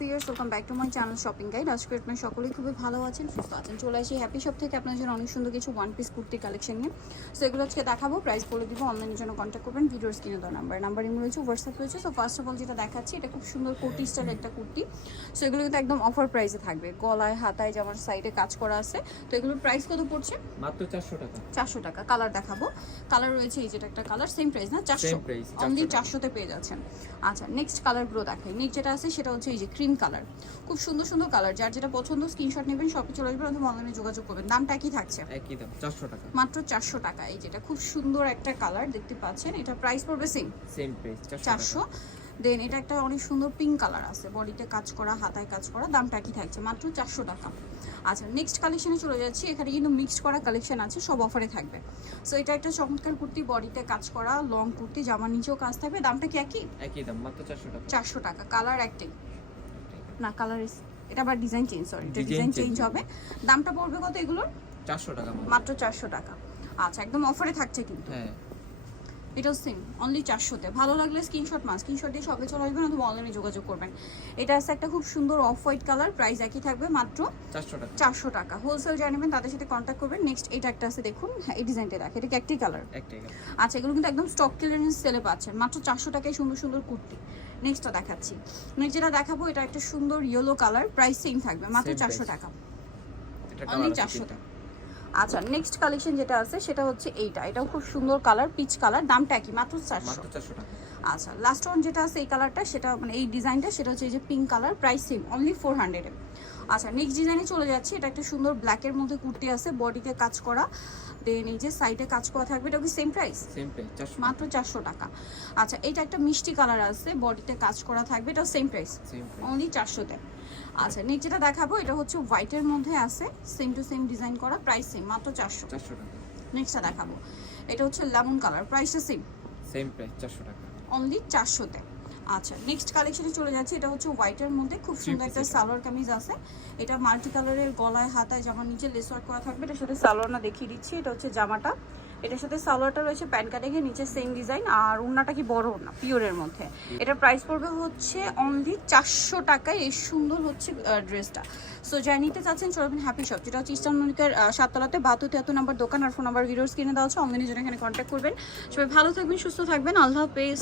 Viewers welcome back to my channel shopping guide আজকে আপনার সকলেই খুবই ভালো আছেন সুস্থ আছেন চলে আসি হ্যাপি শপ থেকে আপনাদের জন্য অনেক সুন্দর কিছু ওয়ান পিস কুর্তি কালেকশন নিয়ে। সো এগুলো আজকে দেখাবো প্রাইস বলে দিব অনলাইনের জন্য কন্ট্যাক্ট করবেন ভিডিওর স্ক্রিনে দেওয়া নাম্বার নাম্বার ইমো রয়েছে হোয়াটসঅ্যাপ রয়েছে। সো ফার্স্ট অফ অল যেটা দেখাচ্ছি এটা খুব সুন্দর কুর্তি স্টাইল একটা কুর্তি। সো এগুলো কিন্তু একদম অফার প্রাইসে থাকবে। গলায় হাতায় যেমন সাইডে কাজ করা আছে। তো এগুলোর প্রাইস কত পড়ছে? মাত্র চারশো টাকা। চারশো টাকা। কালার দেখাবো। কালার রয়েছে এই যেটা একটা কালার সেম প্রাইস না? চারশো। Same price, 400 অনলি চারশোতে পেয়ে যাচ্ছেন। আচ্ছা নেক্সট কালারগুলো দেখাই। নেক্সট যেটা আছে সেটা হচ্ছে এই যে ক্রিম কালার খুব সুন্দর সুন্দর কালার যার যেটা পছন্দ স্ক্রিনশট নেবেন শপে চলে আসবেন অথবা অনলাইনে যোগাযোগ করবেন। দামটা কি থাকছে? একই দাম চারশো টাকা। মাত্র চারশো টাকা এই যেটা খুব সুন্দর একটা কালার দেখতে পাচ্ছেন এটা প্রাইস পড়বে সেম সেম প্রাইস চারশো চারশো। দেন এটা একটা অনেক সুন্দর পিঙ্ক কালার আছে বডিতে কাজ করা হাতায় কাজ করা দামটা কি থাকছে মাত্র চারশো টাকা। আচ্ছা নেক্সট কালেকশনে চলে যাচ্ছি এখানে কিন্তু মিক্সড করা কালেকশন আছে সব অফারে থাকবে। সো এটা একটা চমৎকার কুর্তি বডিতে কাজ করা লং কুর্তি জামার নিচেও কাজ থাকবে দামটা কি একই? একই দাম মাত্র চারশো টাকা। চারশো টাকা কালার একটাই। না কালার এটা আবার ডিজাইন চেঞ্জ সরি এটা ডিজাইন চেঞ্জ হবে। দামটা পড়বে কত এগুলোর? চারশো টাকা মাত্র। চারশো টাকা। আচ্ছা একদম অফারে থাকছে কিন্তু। হ্যাঁ। এটাও সেম অনলি চারশোতে। ভালো লাগলে স্ক্রিনশট মাস স্ক্রিনশট দিয়ে সবে চলে আসবেন অথবা অনলাইনে যোগাযোগ করবেন। এটা আছে একটা খুব সুন্দর অফ হোয়াইট কালার প্রাইস একই থাকবে মাত্র চারশো টাকা। চারশো টাকা। হোলসেল জানিবেন তাদের সাথে কন্ট্যাক্ট করবেন। নেক্সট এটা একটা আছে দেখুন হ্যাঁ, এই ডিজাইনটা দেখে এটা কি একটি কালার আচ্ছা এগুলো কিন্তু একদম স্টক ক্লিয়ারেন্স সেলে পাচ্ছেন। মাত্র চারশো টাকায় সুন্দর সুন্দর কুর্তি। নেক্সটটা দেখাচ্ছি। নেক্সট যেটা দেখাবো এটা একটা সুন্দর ইয়েলো কালার প্রাইস সেম থাকবে মাত্র চারশো টাকা। এটা অনলি চারশো টাকা। আচ্ছা নেক্সট কালেকশন যেটা আছে সেটা হচ্ছে এইটা। এটাও খুব সুন্দর কালার পিচ কালার দামটা কি মাত্র চারশো। আচ্ছা লাস্ট ওয়ান যেটা আছে এই কালারটা সেটা মানে এই ডিজাইনটা সেটা হচ্ছে এই যে pink colour price same only four হান্ড্রেডে আচ্ছা নেক্সট ডিজাইনে চলে যাচ্ছি। এটা একটা সুন্দর ব্ল্যাকের মধ্যে কুর্তি আছে বডিতে কাজ করা। দেন এই যে সাইডে কাজ করা থাকবে এটা কি সেম প্রাইস সেম প্রাইস মাত্র চারশো টাকা। আচ্ছা এটা একটা মিষ্টি কালার আছে বডিতে কাজ করা থাকবে এটা same price same price only চারশোতে। আচ্ছা নেক্সট যেটা দেখাবো এটা হচ্ছে হোয়াইটের মধ্যে আছে সেম টু সেম ডিজাইন করা প্রাইস সেম মাত্র চারশো। চারশো টাকা। নেক্সটটা দেখাবো। এটা হচ্ছে লেমন কালার প্রাইসটা সেম সেম প্রাইস চারশো টাকা। অনলি চারশোতে। আচ্ছা নেক্সট কালেকশনে চলে যাচ্ছে এটা হচ্ছে হোয়াইটের মধ্যে খুব সুন্দর একটা সালোয়ার কামিজ আছে। এটা মাল্টি কালারের গলায় হাতায় জামার নিচে লেস ওয়ার্ক করা থাকবে এটার সাথে সালোয়ার না দেখিয়ে দিচ্ছি এটা হচ্ছে জামাটা। এটার সাথে সালোয়ারটা রয়েছে প্যান্ট কাটিংয়ে নিচে সেম ডিজাইন আর ওড়নাটা কি বড় ওড়না? পিওরের মধ্যে। এটার প্রাইস পড়বে হচ্ছে অনলি চারশো টাকায় এই সুন্দর হচ্ছে ড্রেসটা সো যাই নিতে চাচ্ছেন চলবেন হ্যাপি শপ যেটা হচ্ছে ইস্টার্ন মনিকার সাততলাতে বাহাত্তর তিয়াত্তর নাম্বার দোকান আর ফোন নাম্বার ভিডিওস কিনে দেওয়া হচ্ছে অনলাইনে জন্য এখানে কন্ট্যাক্ট করবেন। সবাই ভালো থাকবেন সুস্থ থাকবেন আল্লাহ হাফেজ।